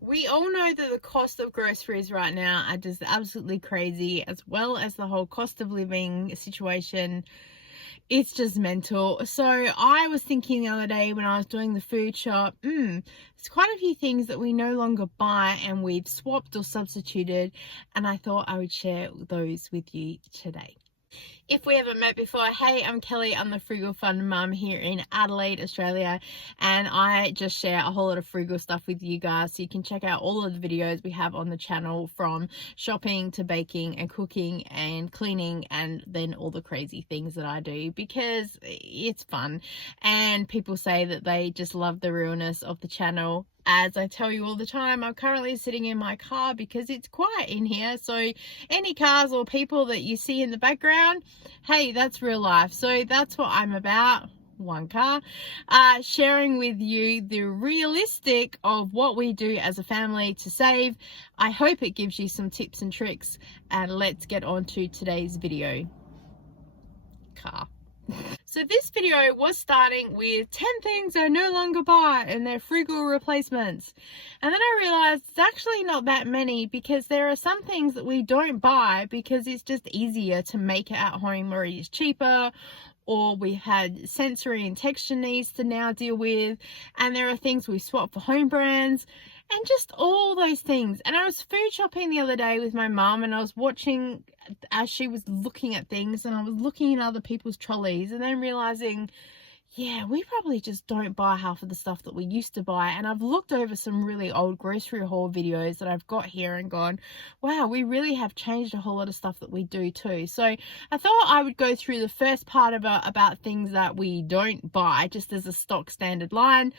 We all know that the cost of groceries right now are just absolutely crazy, as well as the whole cost of living situation. It's just mental. So I was thinking the other day when I was doing the food shop, there's quite a few things that we no longer buy and we've swapped or substituted, and I thought I would share those with you today. If we haven't met before, hey, I'm Kelly. I'm the Frugal Fun Mum here in Adelaide, Australia, and I just share a whole lot of frugal stuff with you guys. So you can check out all of the videos we have on the channel, from shopping to baking and cooking and cleaning, and then all the crazy things that I do, because it's fun. And people say that they just love the realness of the channel. As I tell you all the time, I'm currently sitting in my car because it's quiet in here. So any cars or people that you see in the background, hey, that's real life. So that's what I'm about. One car, sharing with you the realistic of what we do as a family to save. I hope it gives you some tips and tricks, and let's get on to today's video. Car. So this video was starting with 10 things I no longer buy and their frugal replacements. And then I realized it's actually not that many, because there are some things that we don't buy because it's just easier to make it at home, or it's cheaper, or we had sensory and texture needs to now deal with. And there are things we swap for home brands and just all those things. And I was food shopping the other day with my mum, and I was watching as she was looking at things, and I was looking in other people's trolleys, and then realizing, yeah, we probably just don't buy half of the stuff that we used to buy. And I've looked over some really old grocery haul videos that I've got here and gone, wow, we really have changed a whole lot of stuff that we do too. So I thought I would go through the first part about things that we don't buy just as a stock standard line,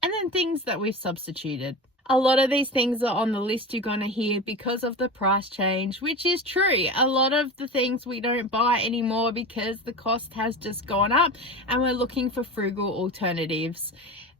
and then things that we've substituted. A lot of these things are on the list you're going to hear because of the price change, which is true. A lot of the things we don't buy anymore because the cost has just gone up, and we're looking for frugal alternatives.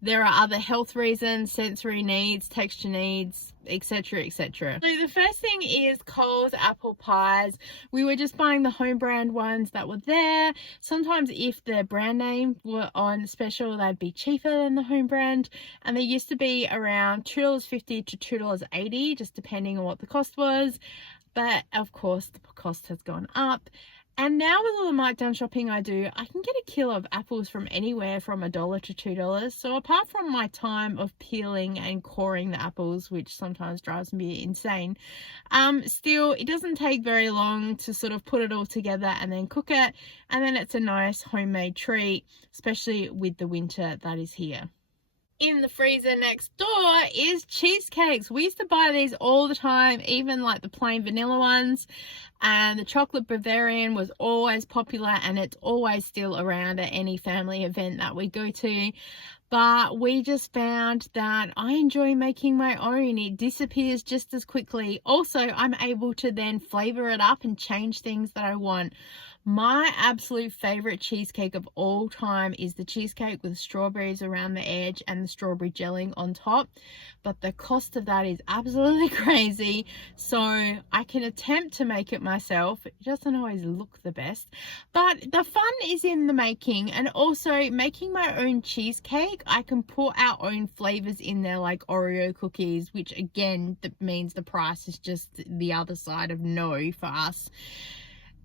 There are other health reasons, sensory needs, texture needs, etc, etc. So the first thing is Coles apple pies. We were just buying the home brand ones that were there. Sometimes if the brand name were on special, they'd be cheaper than the home brand, and they used to be around $2.50 to $2.80, just depending on what the cost was. But of course the cost has gone up. And now with all the markdown shopping I do, I can get a kilo of apples from anywhere from $1 to $2. So apart from my time of peeling and coring the apples, which sometimes drives me insane, still it doesn't take very long to sort of put it all together and then cook it. And then it's a nice homemade treat, especially with the winter that is here. In the freezer next door is cheesecakes. We used to buy these all the time, even like the plain vanilla ones, and the chocolate Bavarian was always popular, and it's always still around at any family event that we go to. But we just found that I enjoy making my own. It disappears just as quickly. Also, I'm able to then flavor it up and change things that I want. My absolute favorite cheesecake of all time is the cheesecake with strawberries around the edge and the strawberry gelling on top. But the cost of that is absolutely crazy. So I can attempt to make it myself. It doesn't always look the best, but the fun is in the making. And also making my own cheesecake, I can put our own flavors in there, like Oreo cookies, which again, that means the price is just the other side of no for us.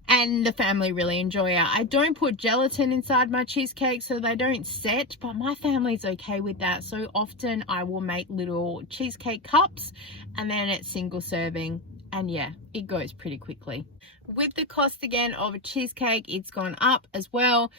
And the family really enjoy it. I don't put gelatin inside my cheesecake so they don't set, but my family's okay with that. So often I will make little cheesecake cups, and then it's single serving. And yeah, it goes pretty quickly. With the cost again of a cheesecake, it's gone up as well.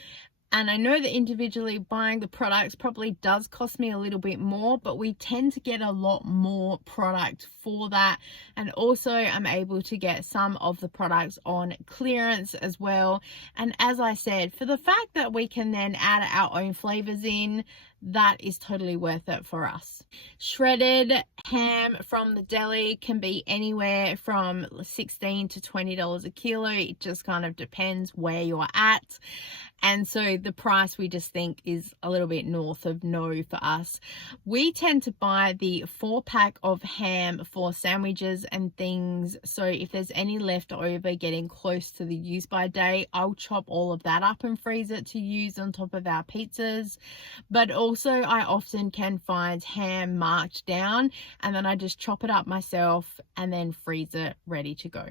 And I know that individually buying the products probably does cost me a little bit more, but we tend to get a lot more product for that. And also I'm able to get some of the products on clearance as well. And as I said, for the fact that we can then add our own flavors in, that is totally worth it for us. Shredded ham from the deli can be anywhere from $16 to $20 a kilo. It just kind of depends where you're at. And so the price we just think is a little bit north of no for us. We tend to buy the 4-pack of ham for sandwiches and things. So if there's any left over getting close to the use by date, I'll chop all of that up and freeze it to use on top of our pizzas. But also I often can find ham marked down, and then I just chop it up myself and then freeze it ready to go.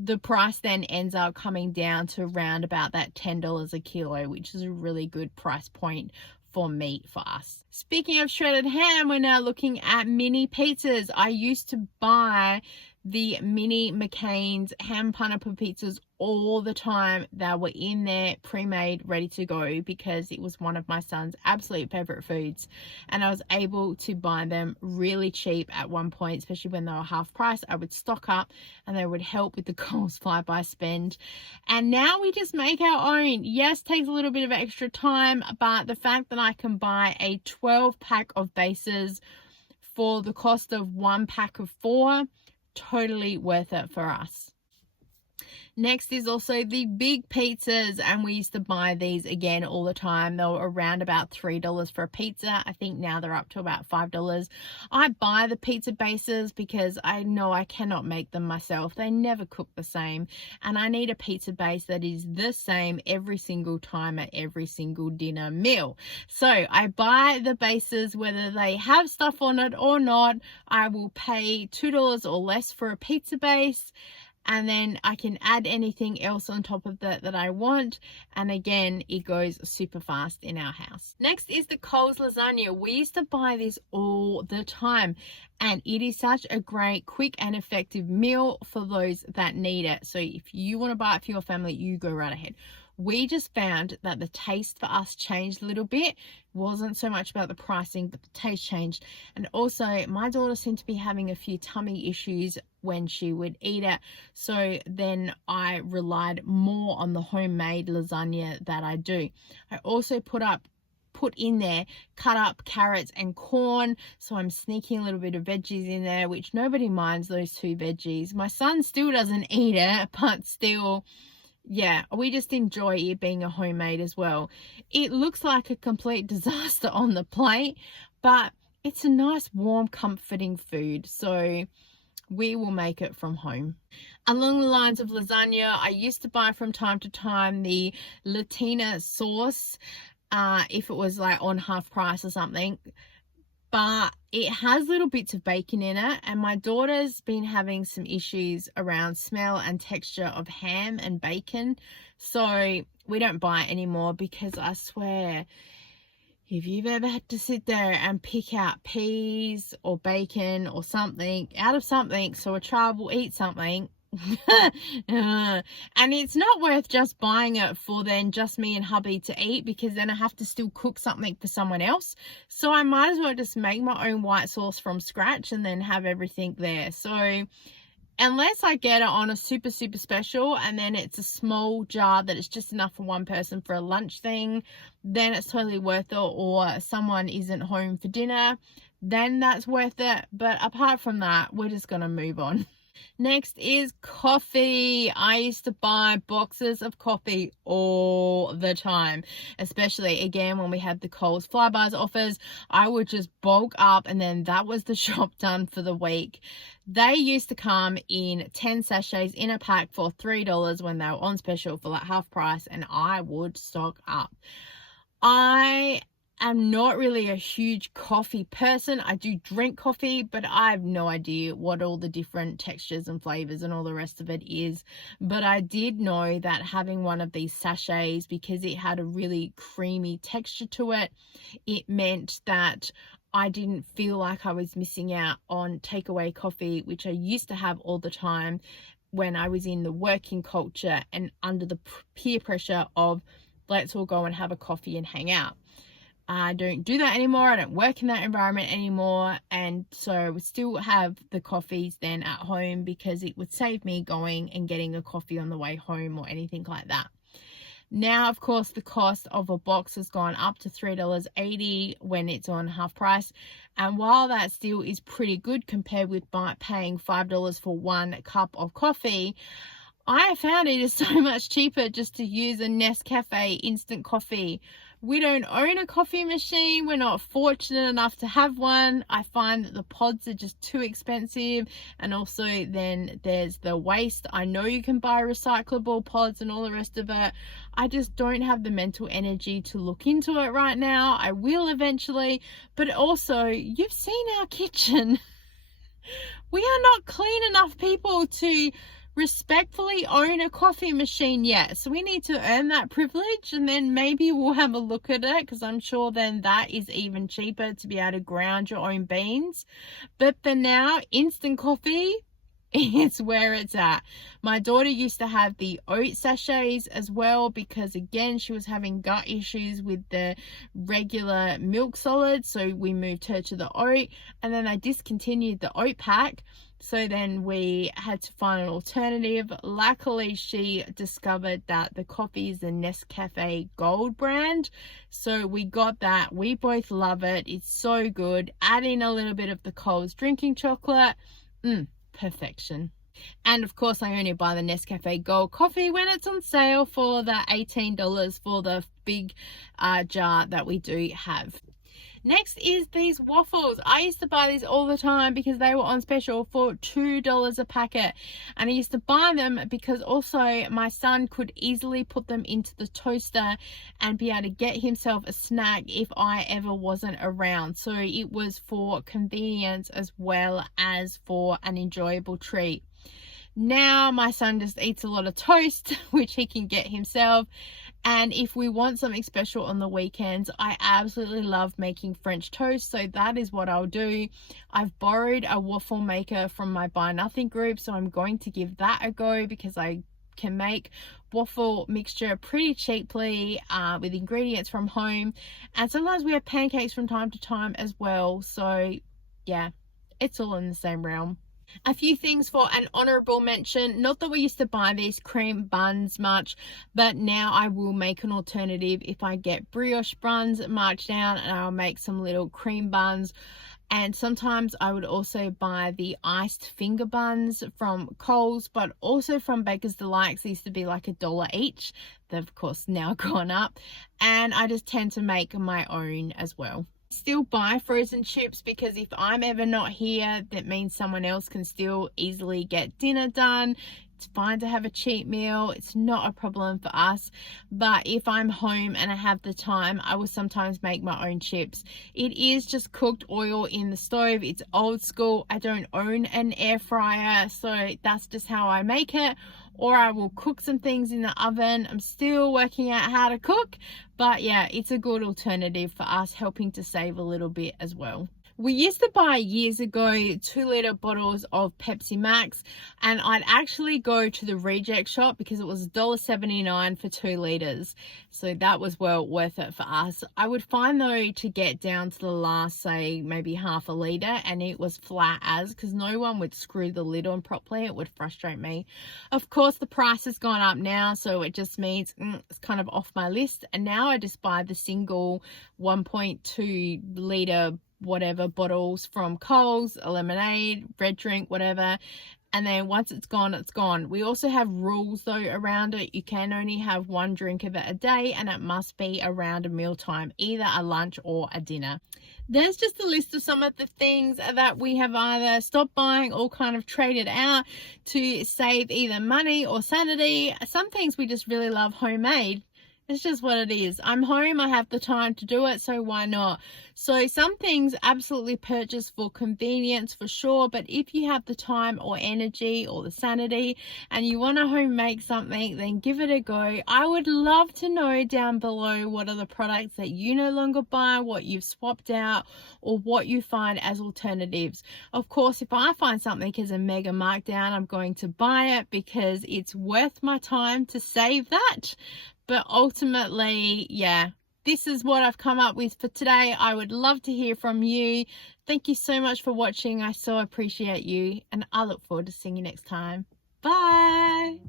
The price then ends up coming down to around about that $10 a kilo, which is a really good price point for meat for us. Speaking of shredded ham, we're now looking at mini pizzas. I used to buy the mini McCain's ham pineapple pizzas all the time. They were in there pre-made, ready to go, because it was one of my son's absolute favorite foods, and I was able to buy them really cheap at one point, especially when they were half price. I would stock up and they would help with the Coles flyby spend. And now we just make our own. Yes, takes a little bit of extra time, but the fact that I can buy a 12-pack of bases for the cost of 1 pack of 4, totally worth it for us. Next is also the big pizzas, and we used to buy these again all the time. They were around about $3 for a pizza. I think now they're up to about $5. I buy the pizza bases because I know I cannot make them myself. They never cook the same, and I need a pizza base that is the same every single time at every single dinner meal. So I buy the bases whether they have stuff on it or not. I will pay $2 or less for a pizza base, and then I can add anything else on top of that I want. And again, it goes super fast in our house. Next is the Coles lasagna. We used to buy this all the time, and it is such a great, quick and effective meal for those that need it. So if you want to buy it for your family, you go right ahead. We just found that the taste for us changed a little bit. It wasn't so much about the pricing, but the taste changed. And also my daughter seemed to be having a few tummy issues when she would eat it. So then I relied more on the homemade lasagna that I do. I also put in there cut up carrots and corn, so I'm sneaking a little bit of veggies in there, which nobody minds those 2 veggies. My son still doesn't eat it, but still, yeah, we just enjoy it being a homemade as well. It looks like a complete disaster on the plate, but it's a nice, warm, comforting food, so we will make it from home. Along the lines of lasagna, I used to buy from time to time the Latina sauce, if it was like on half price or something. But it has little bits of bacon in it, and my daughter's been having some issues around smell and texture of ham and bacon, so we don't buy it anymore, because I swear, if you've ever had to sit there and pick out peas or bacon or something out of something so a child will eat something, and it's not worth just buying it for then just me and hubby to eat, because then I have to still cook something for someone else. So I might as well just make my own white sauce from scratch and then have everything there. So unless I get it on a super special and then it's a small jar that is just enough for one person for a lunch thing, then it's totally worth it. Or someone isn't home for dinner, then that's worth it. But apart from that, we're just gonna move on. Next is coffee. I used to buy boxes of coffee all the time, especially again when we had the Coles Flybars offers. I would just bulk up, and then that was the shop done for the week. They used to come in 10 sachets in a pack for $3 when they were on special for like half price, and I would stock up. I am not really a huge coffee person. I do drink coffee, but I have no idea what all the different textures and flavors and all the rest of it is. But I did know that having one of these sachets, because it had a really creamy texture to it, it meant that I didn't feel like I was missing out on takeaway coffee, which I used to have all the time when I was in the working culture and under the peer pressure of let's all go and have a coffee and hang out. I don't do that anymore. I don't work in that environment anymore, and so we still have the coffees then at home, because it would save me going and getting a coffee on the way home or anything like that. Now, of course, the cost of a box has gone up to $3.80 when it's on half price, and while that still is pretty good compared with paying $5 for 1 cup of coffee, I found it is so much cheaper just to use a Nescafe instant coffee. We don't own a coffee machine. We're not fortunate enough to have one. I find that the pods are just too expensive, and also then there's the waste. I know you can buy recyclable pods and all the rest of it. I just don't have the mental energy to look into it right now. I will eventually, but also you've seen our kitchen. We are not clean enough people to respectfully own a coffee machine yet, so we need to earn that privilege, and then maybe we'll have a look at it, because I'm sure then that is even cheaper to be able to ground your own beans. But for now, instant coffee, it's where it's at. My daughter used to have the oat sachets as well, because again, she was having gut issues with the regular milk solids, so we moved her to the oat, and then I discontinued the oat pack. So then we had to find an alternative. Luckily, she discovered that the coffee is the Nescafe Gold brand. So we got that. We both love it. It's so good. Add in a little bit of the Coles drinking chocolate. Perfection. And of course, I only buy the Nescafe Gold coffee when it's on sale for the $18 for the big jar that we do have. Next is these waffles. I used to buy these all the time because they were on special for $2 a packet, and I used to buy them because also my son could easily put them into the toaster and be able to get himself a snack if I ever wasn't around. So it was for convenience as well as for an enjoyable treat. Now my son just eats a lot of toast, which he can get himself. And if we want something special on the weekends, I absolutely love making French toast. So that is what I'll do. I've borrowed a waffle maker from my Buy Nothing group, so I'm going to give that a go, because I can make waffle mixture pretty cheaply with ingredients from home. And sometimes we have pancakes from time to time as well. So yeah, it's all in the same realm. A few things for an honorable mention. Not that we used to buy these cream buns much, but now I will make an alternative. If I get brioche buns, march down and I'll make some little cream buns. And sometimes I would also buy the iced finger buns from Coles, but also from Baker's Delights. They used to be like $1 each. They've of course now gone up, and I just tend to make my own as well. Still buy frozen chips, because if I'm ever not here, that means someone else can still easily get dinner done. It's fine to have a cheat meal. It's not a problem for us. But if I'm home and I have the time, I will sometimes make my own chips. It is just cooked oil in the stove. It's old school. I don't own an air fryer, so that's just how I make it. Or I will cook some things in the oven. I'm still working out how to cook, but yeah, it's a good alternative for us, helping to save a little bit as well. We used to buy years ago 2-litre bottles of Pepsi Max, and I'd actually go to the reject shop because it was $1.79 for 2 litres. So that was well worth it for us. I would find though to get down to the last, say maybe half a litre, and it was flat as, because no one would screw the lid on properly. It would frustrate me. Of course, the price has gone up now, so it just means it's kind of off my list. And now I just buy the single 1.2 litre whatever bottles from Coles, a lemonade, red drink, whatever. And then once it's gone, it's gone. We also have rules though around it. You can only have 1 drink of it a day, and it must be around a mealtime, either a lunch or a dinner. There's just a list of some of the things that we have either stopped buying or kind of traded out to save either money or sanity. Some things we just really love homemade. It's just what it is. I'm home, I have the time to do it, so why not? So some things absolutely purchase for convenience for sure, but if you have the time or energy or the sanity and you want to home make something, then give it a go. I would love to know down below what are the products that you no longer buy, what you've swapped out, or what you find as alternatives. Of course, if I find something as a mega markdown, I'm going to buy it because it's worth my time to save that. But ultimately, yeah, this is what I've come up with for today. I would love to hear from you. Thank you so much for watching. I so appreciate you, and I look forward to seeing you next time. Bye.